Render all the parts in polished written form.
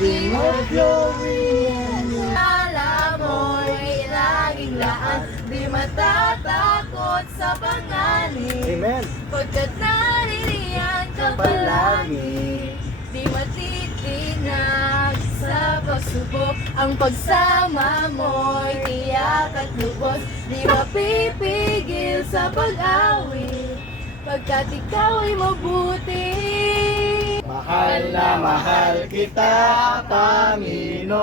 King of glory, alam mo'y laging laan, di matatakot sa panganib. Amen. Pagkat naririyan ka palagi, di matitinag sa pagsubok. Ang pagsama mo'y tiyak at lubos, di mapipigil sa pag-awit, pagkat ikaw ay mabuti. Mahal na mahal kita, Panginoon.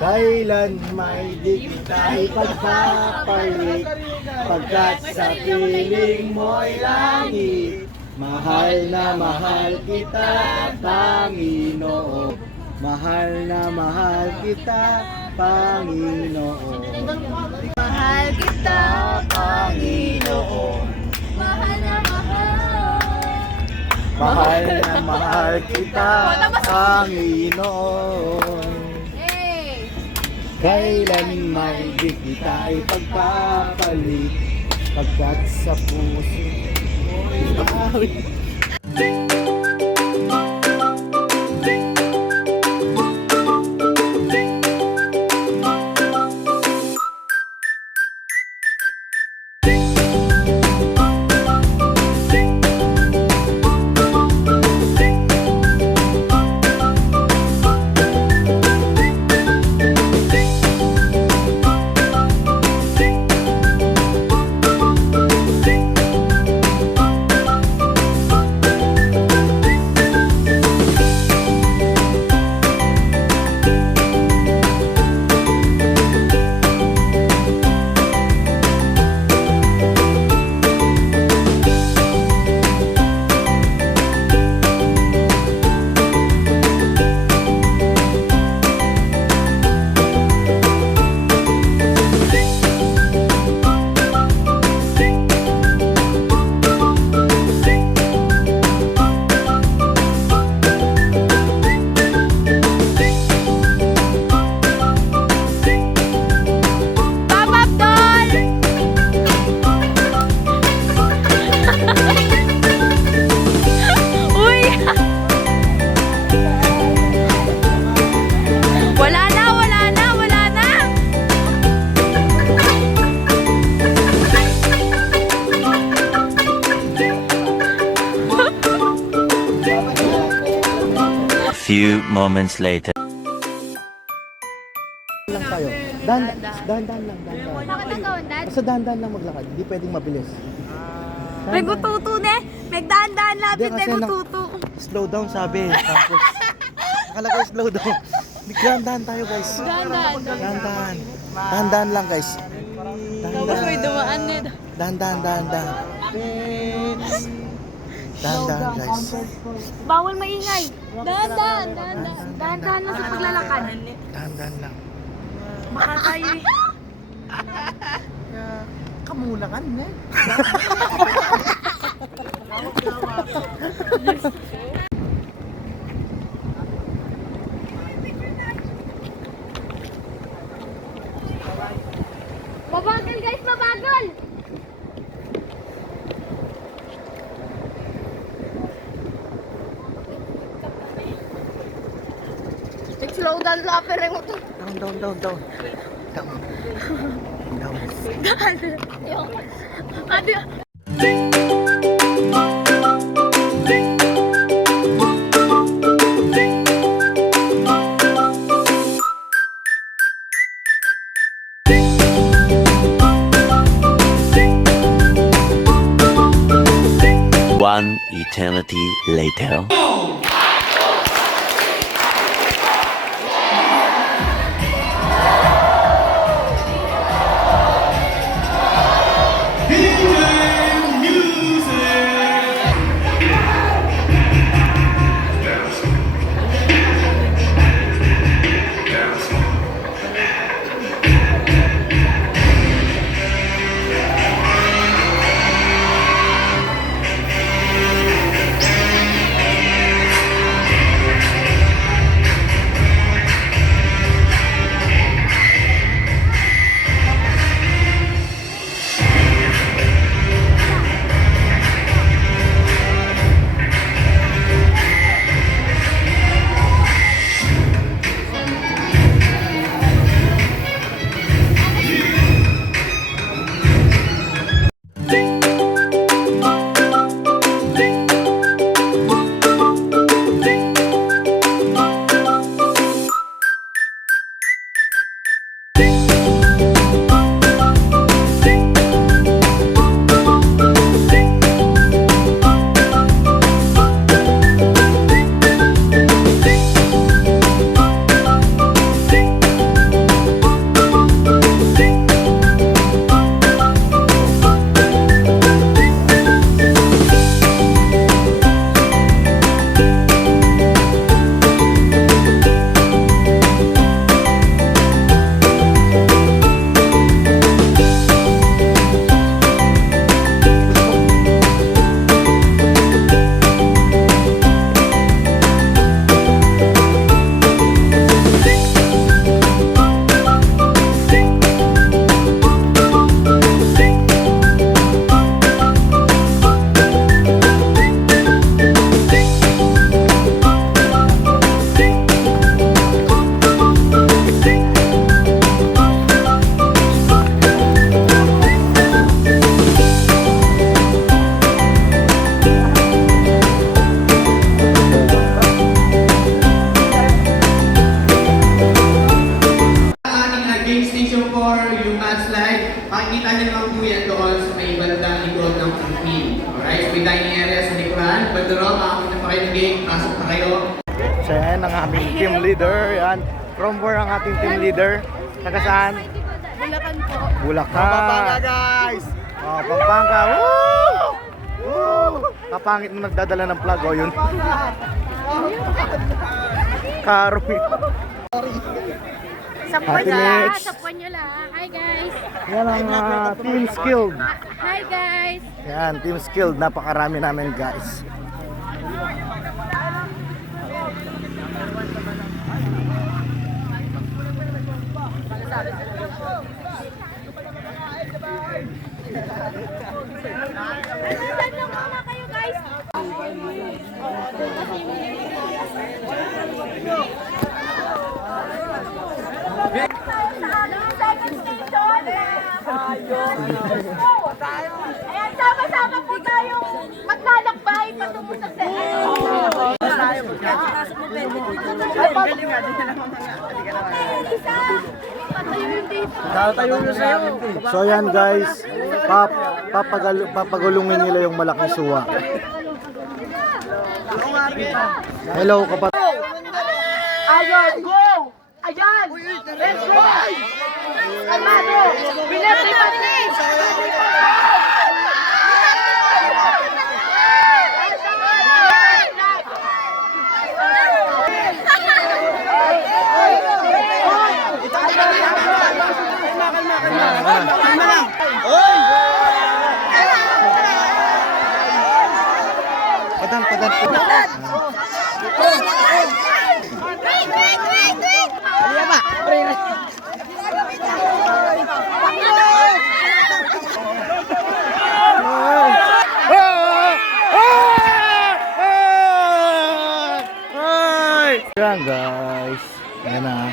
Kailan may di kita ipagpapalit, pagkat sa piling mo'y langit. Mahal na mahal kita, Panginoon. Mahal na mahal kita, Panginoon. Mahal kita, Panginoon. Mahal na mahal. Mahal na mahal kita, Panginoon. Hey! Kailan may di kita ipagpapalit, pagkat sa puso mo'y Few moments later. lang tayo. Dahan lang, dahan. Bakit ikaw, Dad? Basta dahan lang maglakad, hindi pwedeng mabilis. May gututo na eh. May daan-daan lapit Hindi, na kasi gututo. Slow down sabi. Tapos, akala ko slow down. Dahan tayo guys. Daan-daan. Dahan lang guys. Tapos may dumaan na. Dahan. Dahan guys. Bawal maingay. Daan-daan. Daan-daan lang sa paglalakad. Dahan lang. Baka tayo Kamulakan na. Mabagal guys, mabagal! Slow down la pero mo to. Down. Ate. One eternity later. Makikita niyo naman po yan doon sa may bandang likod ng canteen. Alright, so may dining area sa likuran. Bandaro, makakita pa kayo ng gate, pasok na kayo. So yan ang aming team leader. Yan. From where ang ating team leader? Taga saan? Bulacan po. Bulacan. Pampanga guys! Oh, Pampanga. Woo! Woo! Kapangit mo nagdadala ng plug. Oh, yun. Karoy. Sapuan Ate nyo lang. Mitch. Sapuan nyo lang. Hi guys. Yan ang team skilled. Hi guys. Yan, team skilled. Napakarami namin guys. Saan lang muna kayo guys? Ayan, sama-sama po tayong maglalakbay patungo sa So yan guys, papagulungin nila yung malaking suwa. Hello kapatid. Ayan, go! Ayan! Let's go! Kalmado! Bilis ni Patrick! Padan, padan. Yan guys. Yan na.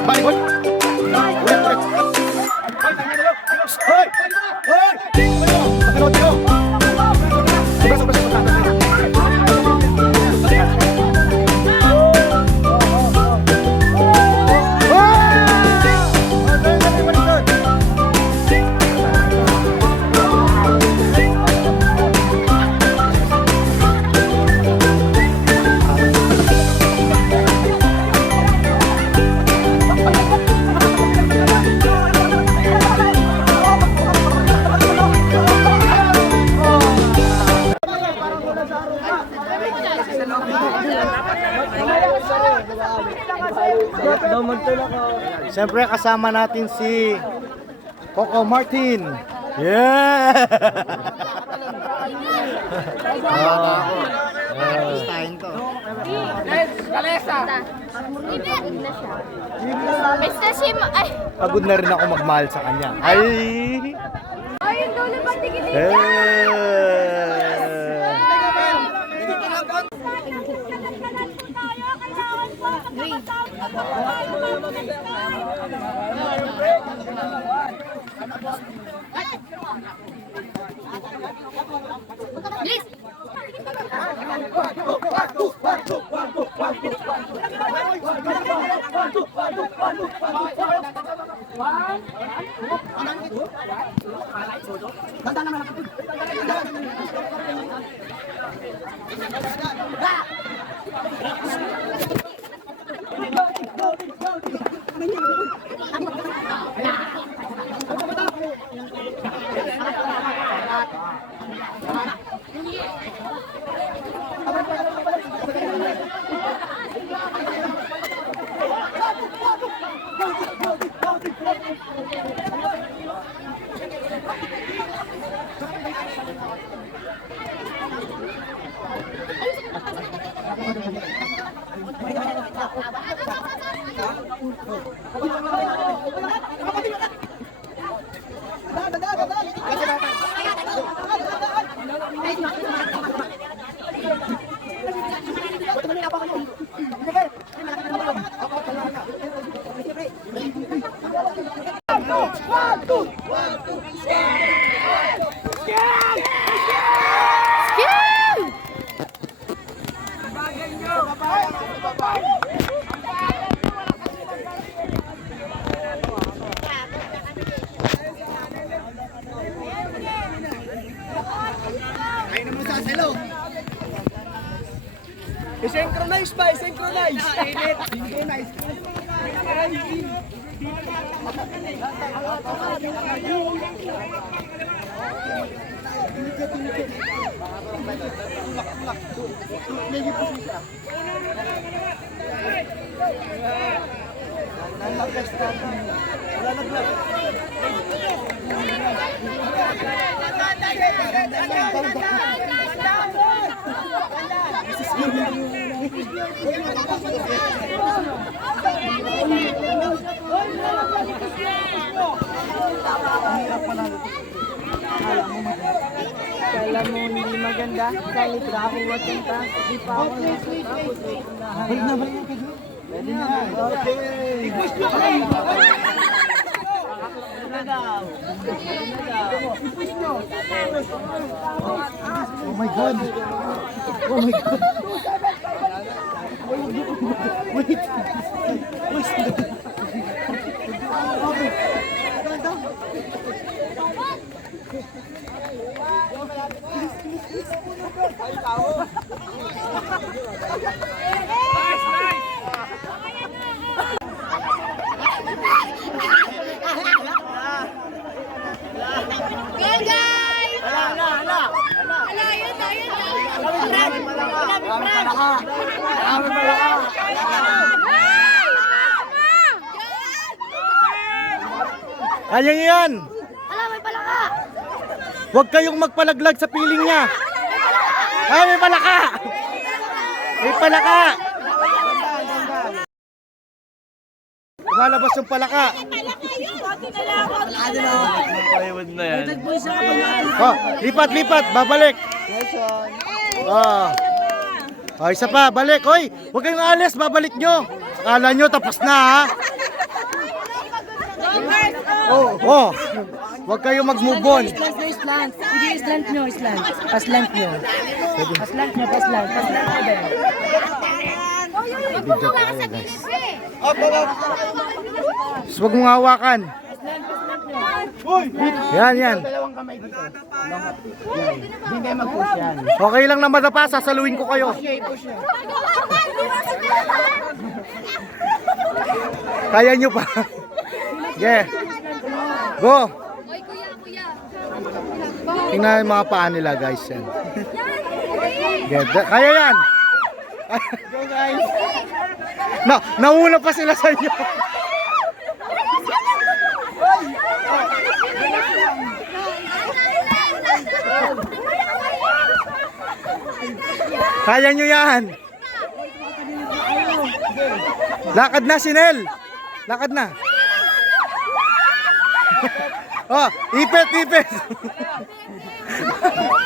Balik, boy. Ulit. Hoy! Hoy! Matino, matino. Siyempre kasama natin si Coco Martin. Yeah! Basta si ay. Pagod na rin ako magmahal sa kanya. Ay! Ay, yung dulo pang tigil. Please. I-synchronize ba? I-synchronize! Synchronize! Kala mo hindi maganda, kahit nakakuha kanta, di pa ako nakatapos. Balik na, balik na. Pwede na. Oh my God! Oh my God! Wait! Kaya yan! Ala, may palaka. Huwag kayong magpalaglag sa piling niya. Ay, may palaka! May palaka! Lumalabas yung palaka. Oh, lipat, lipat, babalik. Oh. Oh, isa pa, balik. Hoy, huwag kayong alis, babalik nyo. Akala nyo, tapos na ha. Oh, huwag kayong mag-move on. Islant. Hindi islant nyo, islant. Paslant nyo. Paslant nyo, paslant. Paslant nyo din. Video ko kayo, guys. Huwag mong hawakan. Yan. Dalawang kamay dito. Hindi kayo mag-push yan. Okay lang na madapa, sasaluin ko kayo. Push yan. Kaya nyo pa. Yeah. Go. Oy, kuya. Tingnan yung mga paa nila, guys. Yan. Yeah, kaya yan. Go guys. Nauna pa sila sa inyo. Kaya nyo yan. Lakad na, Sinel. Lakad na. Oh, ipit.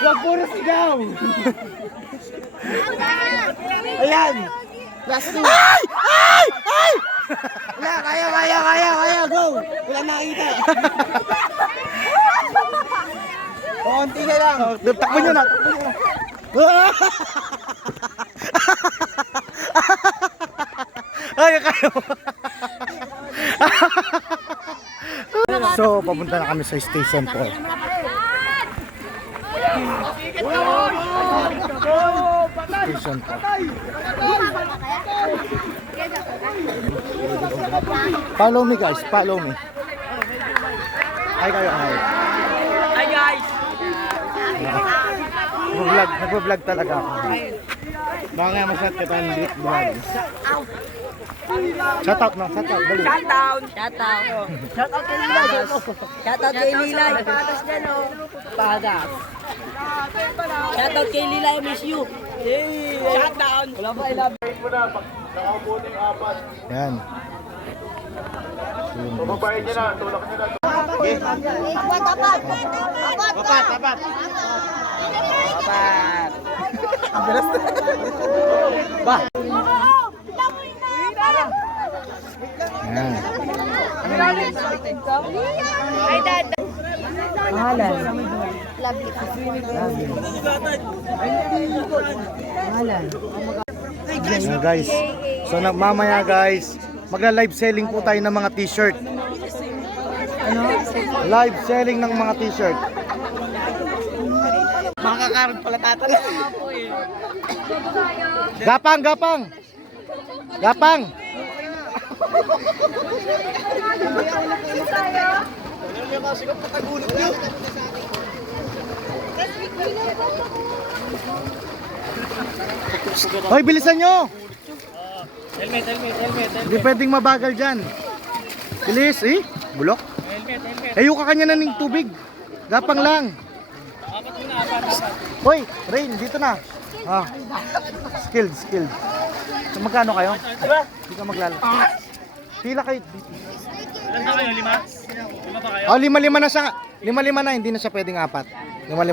Wag puro sigaw. Ayan. Last two. Ay! Wala, kaya. Go. Wala nakita. Konti na lang. Takbo nyo na. Ay, kaya mo. So, papunta na kami sa station po. Station po. Follow me, guys. Follow me. Hi kayo, hi. Hi guys! Nag-vlog talaga ako. Baka nga masyat kita ng vlog. Shout out, no? Shout out, dali. Shoutout kay Lilay. Shoutout kay Lilay. Patas dyan o. Pagas. Shoutout kay Lilay, miss you. Shoutout. Wala pa, I love you. Yan. Tapat. Yan. Ay, dad. Mahalan. Mahalan. Yan, guys. So, mamaya, guys, magla-live selling po tayo ng mga t-shirt. Live selling ng mga t-shirt. Makakaroon pala tatalo. Gapang. Hoy, bilisan nyo! Helmet. Hindi pwedeng mabagal dyan. Bilis, bulok. Ayoko kanya na ng tubig. Gapang lang. Hoy, Rain, dito na. Skilled. So, magkano kayo? Hindi ka maglala. Pila kayo. Ilan na kayo? 5? 5 pa kayo? Oh, 5 na siya. 5 na, hindi na siya pwedeng 4. 5.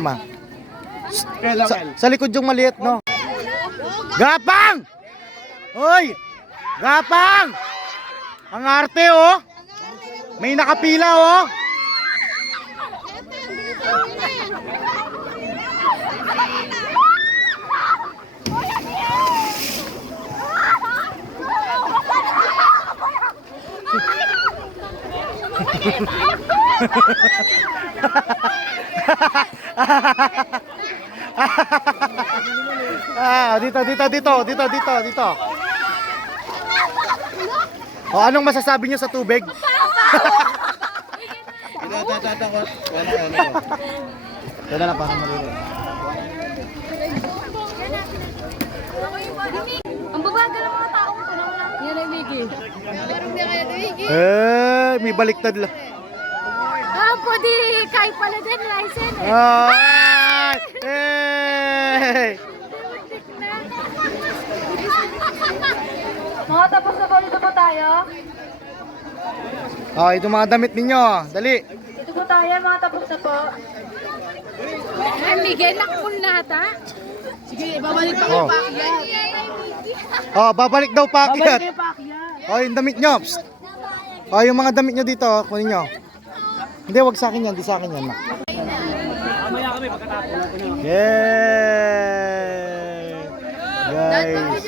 Sa likod yung maliit, no? Gapang! Hoy! Gapang! Ang arte, oh! May nakapila, oh! Dito. O, anong masasabi niyo sa tubig? Wala na, parang maliliit. Ang babagal ng mga taong ito. Yan ay Miggy. Meron na kaya Miggy. May baliktad lang. Pwede kahit pala din, license. Ay! Hey! Mga tapos na po, dito po tayo. Ito mga damit ninyo. Dali. Dito po tayo, mga tapos na po. Ay, Miguel, nakapul na ata. Sige, babalik pa Oh. kayo paakyat. Oh, babalik daw Babalik paakyat. kayo paakyat. Oh, yung damit nyo. Psst. Oh, yung mga damit nyo dito, oh, kunin nyo. Hindi, wag sa akin yan, di sa akin yan. Mamaya kami pagkatapos. Yay! Guys.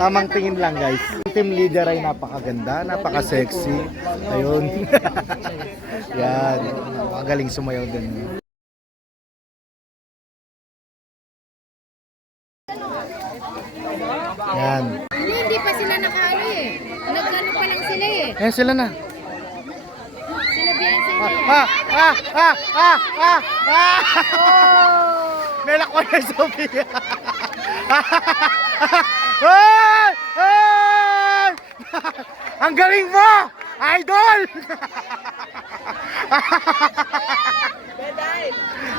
Tamang tingin lang, guys. Team leader ay napakaganda, napaka-sexy. Ayun. Yan. Magaling sumayaw din. Yan. Hindi pa sila nakaano eh. Nagano pa lang sila eh. Ayan sila na. Sila Beyonce na eh. Melak ko na Sophia. Ay! Ay! Ang galing mo! Idol!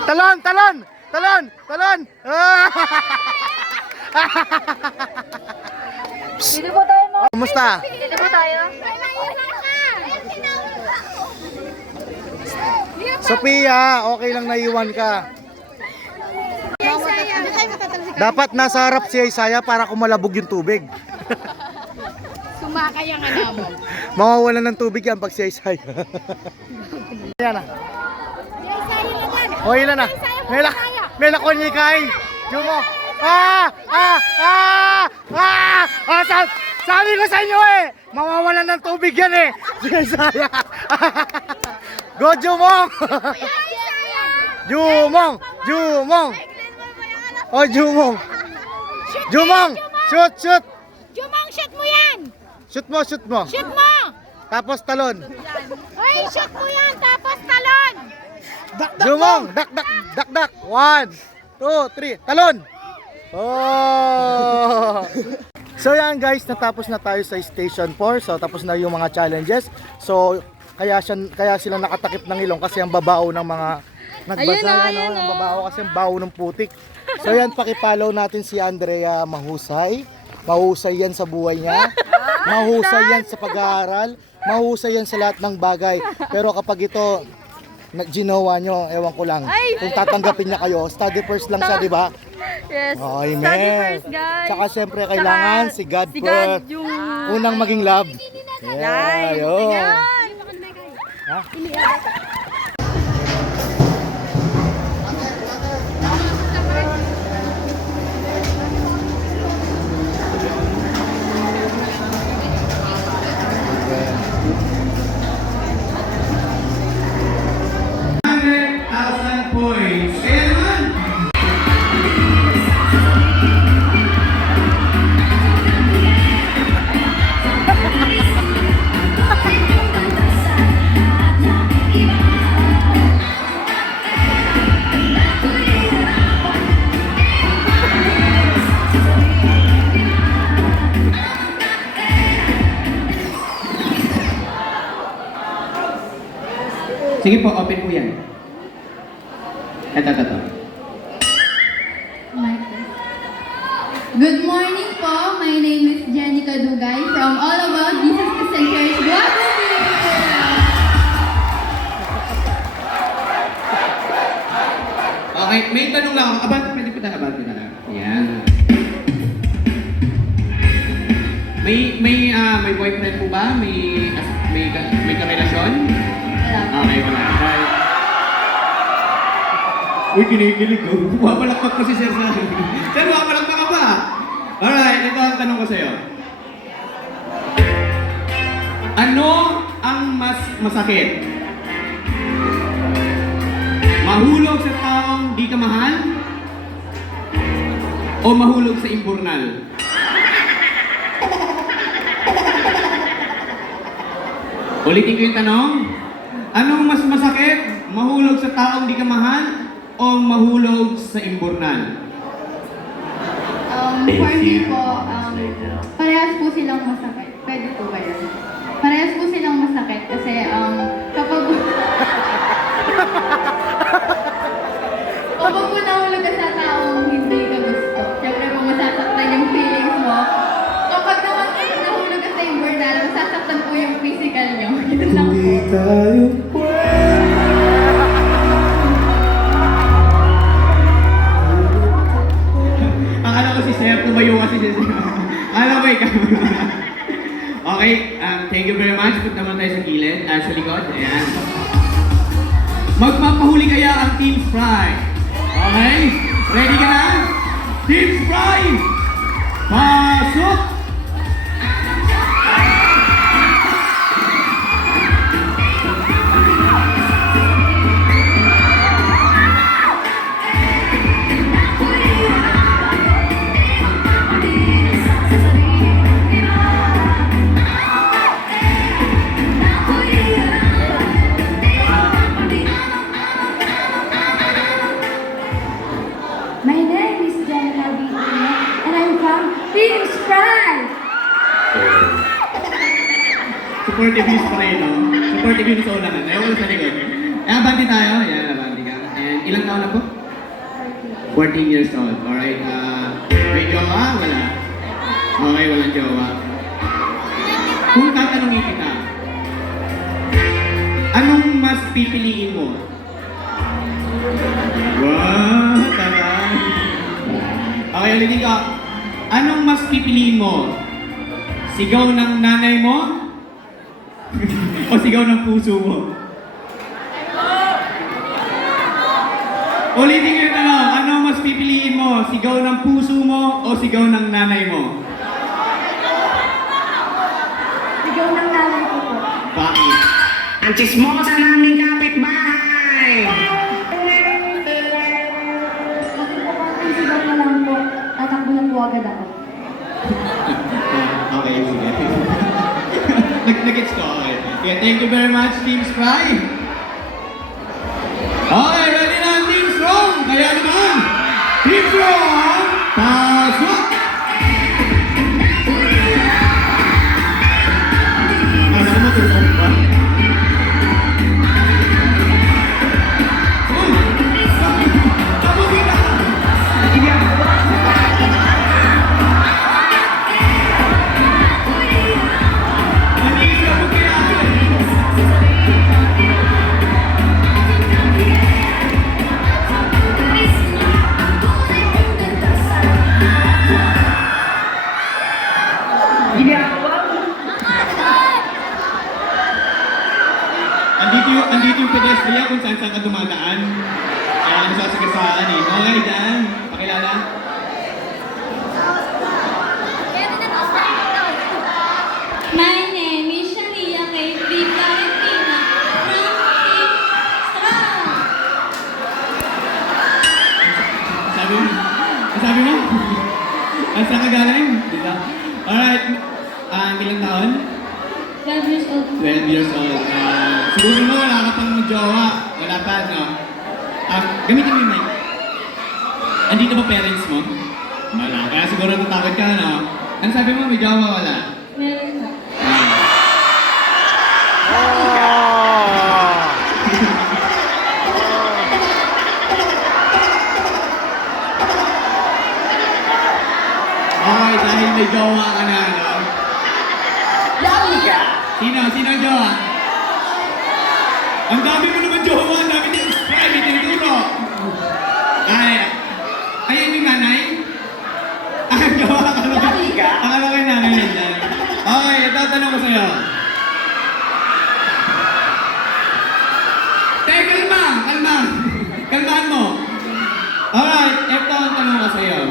Talon! Talon! Talon! Talon! Dito po tayo mo. Kumusta? Dito po tayo. Sophia, okay lang naiwan ka. Dapat nasa harap si Isaiah para kumalabog yung tubig. Sumakay ang ano mo. Mawawalan ng tubig yan pag si Isaiah. Yan na. O ilan na? Mela ko niya kay. Jumo. Sabi ko sa inyo eh. Mawawalan ng tubig yan eh. Si Isaiah. Go Jumong. Jumong. Jumong. Oh Jumong. Jumong. Shoot, shoot. Jumong, shoot mo yan! Shoot mo, shoot mo. Shoot mo! Tapos talon. Hoy, shoot mo yan! Tapos talon! Jumong, dak dak dak dak. 1 2 3, talon. Oh. So yan guys, natapos na tayo sa Station 4. So tapos na yung mga challenges. So kaya sila nakatakip ng ilong kasi ang babaw ng mga nagbasa ang babaw kasi ang baho ng putik. So yan, paki-follow natin si Andrea Mahusay. Mahusay yan sa buhay niya. Mahusay yan sa pag-aaral. Mahusay yan sa lahat ng bagay. Pero kapag ito ginawa nyo, ewan ko lang. Kung tatanggapin niya kayo, study first lang siya, di ba? Yes. Amen. Study first, guys. Tsaka siyempre kailangan si God first. yung... Unang maging love. Yeah, yun. Ha? Points. Kaya naman. Sige po, open po yan. Ito. Good morning po. My name is Jenica Dugay from All About Jesus Christian Church. Guapo Okay, may tanong lang ako. Pwede pa tayo abante na lang. Yan. May boyfriend po ba? May karelasyon? Okay, wala. Bye. Uy, kinikilig ko. Pumapalakpak ko si Sir sa akin. Sir, pumapalakpak ka ba? Alright, ito ang tanong ko sa'yo. Ano ang mas masakit? Mahulog sa taong di ka mahal? O mahulog sa imburnal? Ulitin ko yung tanong. Anong mas masakit? Mahulog sa taong di ka mahal? O mahulog sa imburnal? For me po, parehas po silang masakit. Pwede po ba yun? Parehas po silang masakit kasi kapag kapag po nahulog ka sa taong hindi ka gusto, syempre po masasaktan yung feelings mo. Kapag naman nahulog ka sa imburnal, masasaktan po yung physical nyo. Yun lang po. Okay, thank you very much. Punta naman tayo sa gilid. Sa likod. Ayan. Magpapahuli kaya ang Team Sprite. Okay? Ready ka na? Team Sprite! Pasok! My name is Jennifer Vitina, and I'm from Team Sprite! Supportive views pa rin, no? Supportive views sa ulangan. Ayaw ko sa likod. Abanti tayo. Ayan, abanti ka. And ilang taon na po? 14 years old. Alright. May jowa? Wala. Okay, walang jowa. Kung tatanungin kita, anong mas pipiliin mo? Wow, taray. Okay, ulitin ko. Anong mas pipiliin mo? Sigaw ng nanay mo? O sigaw ng puso mo? Ulitin ko yung tanong. Anong mas pipiliin mo? Sigaw ng puso mo o sigaw ng nanay mo? Sigaw ng nanay ko po. Bakit? Ang chismosa naming kapitbahay! Kasi po konting sigaw na lang po, tatakbo na po agad ako. Okay, sige. Nag-gets ko, okay. Okay, thank you very much, Team Sprite. Okay, ready na ang Team Strong. Kaya naman, Team Strong, pasok! Ano mo matulog ba? Tapusin na! Nandito na po kaya andito yung pedestrian kung saan ka dumadaan. Kaya ang sasagasaan eh. Okay, Dan. Pakilala. My name is Shania May Valentina from Team Strong. Sabi mo? Sabi mo? Saan ka galing? Dito. Alright. Ilang taon? 12 years old. 12 years old. Siguro mo wala ka pang jowa. Wala pa, no? Gamitin mo yung mic. Andito ba parents mo? Wala. Kaya siguro natakot ka, no? Ano sabi mo? May jowa wala? Meron ka. Okay, dahil may jowa ka na, no? Sino? Sino ang jowa? Ang dami mo naman jowa. Ang dami din Sprite. May tinuturo. Ayun yung nanay? Ang jowa. Akala ko yung nanay nandiyan. Okay, ito tanong ko sa'yo. Kalma! Kalmahan mo. Alright, ito ang tanong ko sa'yo.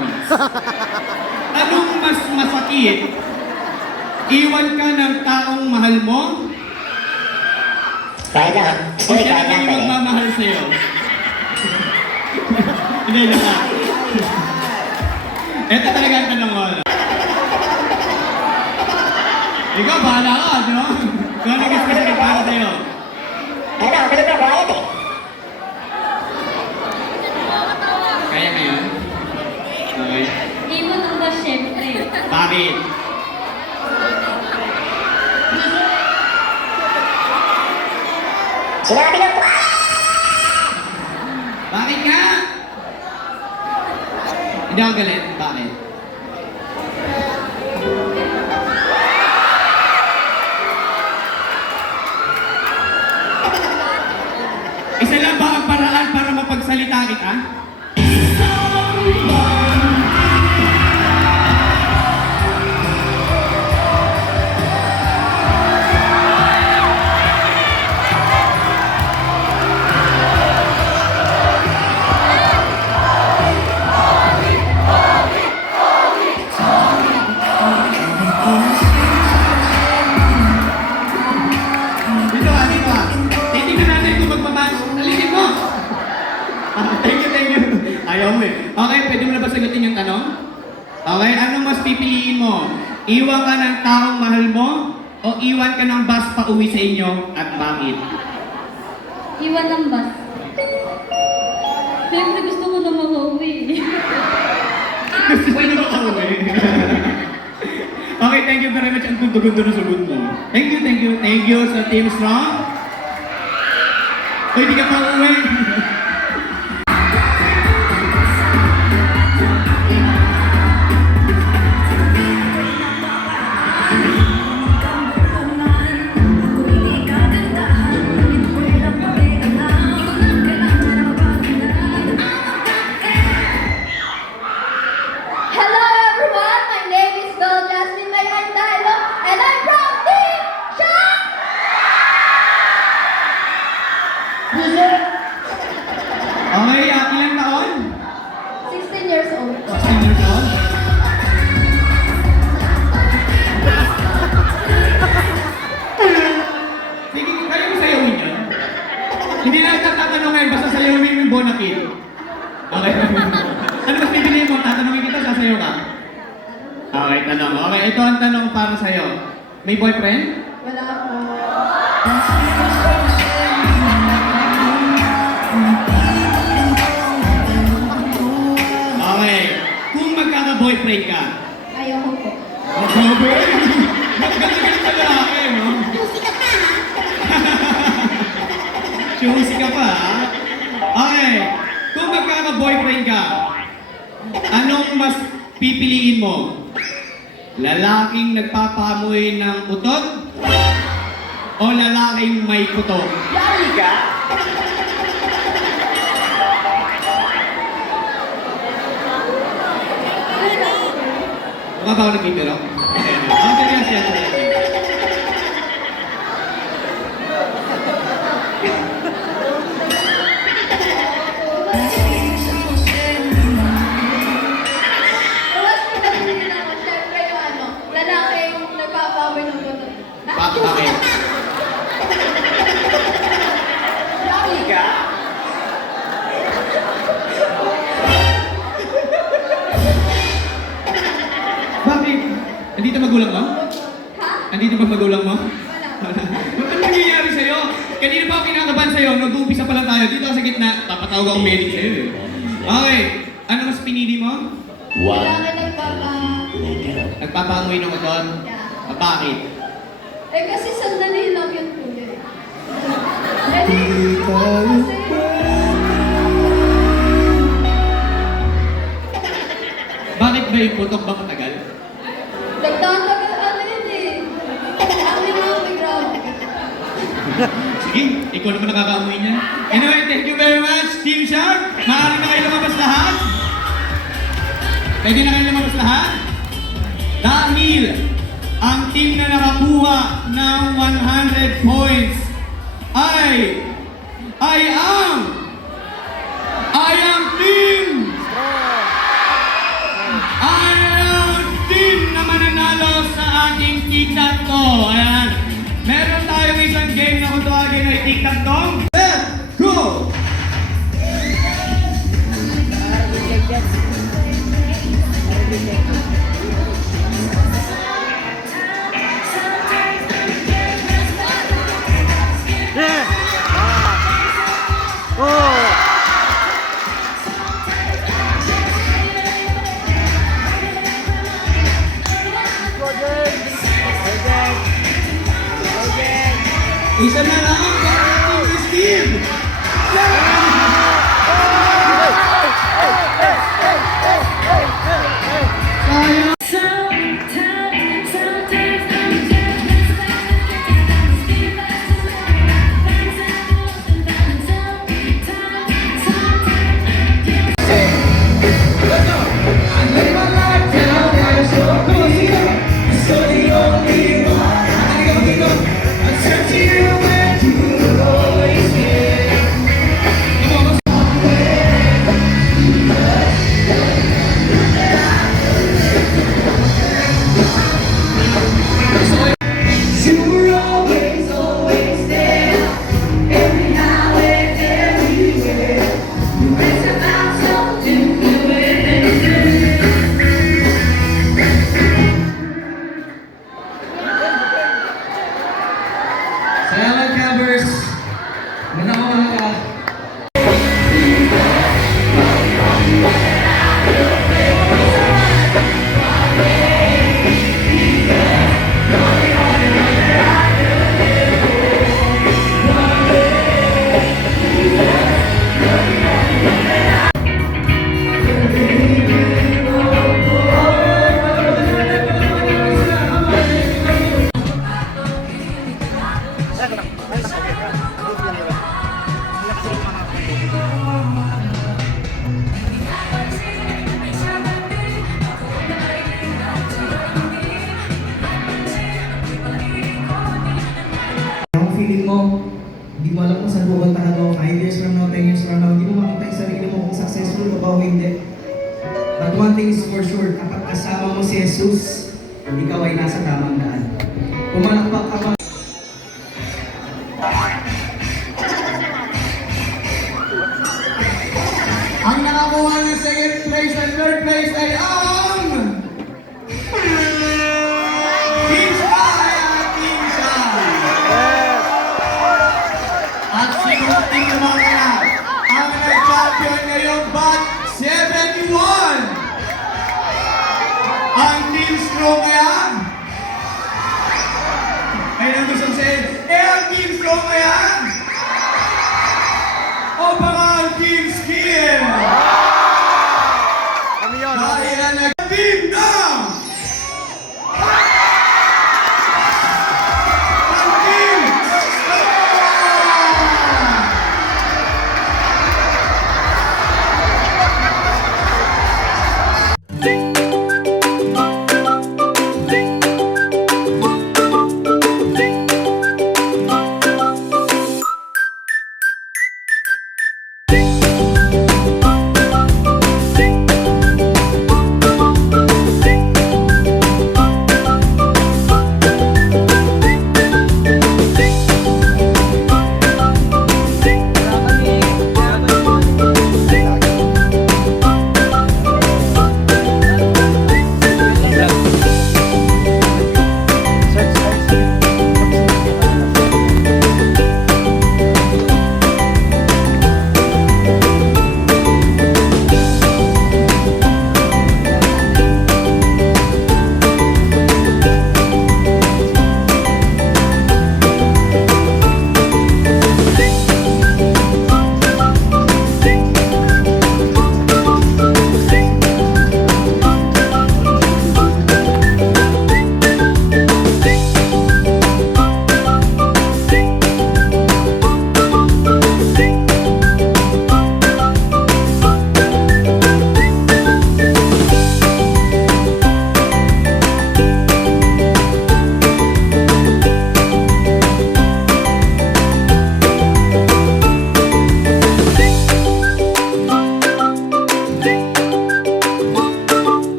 Anong mas masakit? Iwan ka ng taong mahal mo? O siya na lang yung magmamahal sa'yo? Hindi lang. Ito talaga ang tanong ko. Ikaw, bahala ka, no? Kung ano gusto siya para sa'yo? Kaya ngayon? Okay. Hindi mo nang ba syempre? Bakit? Bakit nga? Hindi ako galit. Bakit? Isa lang ba ang paraan para mapagsalita kita? Ayaw mo eh. Okay, pwede mo na ba sagutin yung tanong? Okay, anong mas pipiliin mo? Iwan ka ng taong mahal mo o iwan ka ng bus pa uwi sa inyo at bakit? Iwan ng bus. Siyempre gusto ko na makauwi. Gusto mo na makauwi. Okay, thank you very much. Ang gundo-gundo na sagot mo. Thank you, thank you. Thank you sa Team Strong. Uy, di ka pa uwi. Hello everyone, my name is Douglas Limayandalo and I'm from Team Shock! Okay, ilang taon? 16 years old. 16 years old? Sige, kaya mo sayawin yan? Hindi na tatanong ngayon, basta sayawin mo yung bonakid. Okay. Ano mas pipiliin mo? Tatanungin kita, sasayaw ka? Okay, tanong. Okay, ito ang tanong para sa'yo. May boyfriend? Wala po. Okay. Kung magkaka-boyfriend ka, Ayoko po. Grabe! Galing ka lalaki, no? Choosy ka pa, ha? Okay. Kung magkaka-boyfriend ka, anong mas pipiliin mo? Lalaking nagpapamoy ng utot? O lalaking may putok? Yari ka? Mukha ba ako nagpipiro? Ang serious yan, serious yan. Mas pinapiliin ako, syempre yung ano, lalaking nagpapawi ng buto. Bakit? Yari ka? Bakit? Andito magulang mo? Ha? Andito ba magulang mo? Wala. Ano nangyayari sa'yo? Kanina pa ako kinakabahan sa'yo, nag-uumpisa pa lang tayo. Dito ako sa gitna, papatawag akong medic sa'yo eh. Okay, ano mas pinili mo? One Lalaking nagpapa... later. Nagpapaamoy ng uton? Yeah. Bakit? Eh kasi sandali lang yun po eh. Eh di, kasi... Bakit ba yung putok ba matagal? Nagtatagal ano yun eh. Amin na ako grabe. Sige, ikaw naman nakakaamoy niya. Anyway, thank you very much, Team Shark. Maaari na kayo lumabas lahat? Pwede na kayo lumabas lahat? Dahil ang team na nakakuha ng 100 points ay ang team na mananalo sa ating tic-tac-toe. Ayan. Meron tayong isang game na kung tawagin ay tic-tac-toe. Let's go! Yeah! Oh! Isa na lang para ating Steve! Sayang! So the only one I go, I turn to you when you feeling mo, hindi mo alam kung saan pupuntahan mo, 5 years from now, 10 years from now, hindi mo makita yung sarili mo kung successful ka ba o hindi. But one thing is for sure, kapag kasama mo si Jesus, ikaw ay nasa tamang daan. Pumalakpak ka pa. Ang nakakuha ng second place and third place ay ang... Team Sky at Team Sky! At sinuting naman kaya ang nag-champion ngayong bat 71! Ang Team Strong kaya? Ay, ang gusto sabihin, ang Team Strong kaya?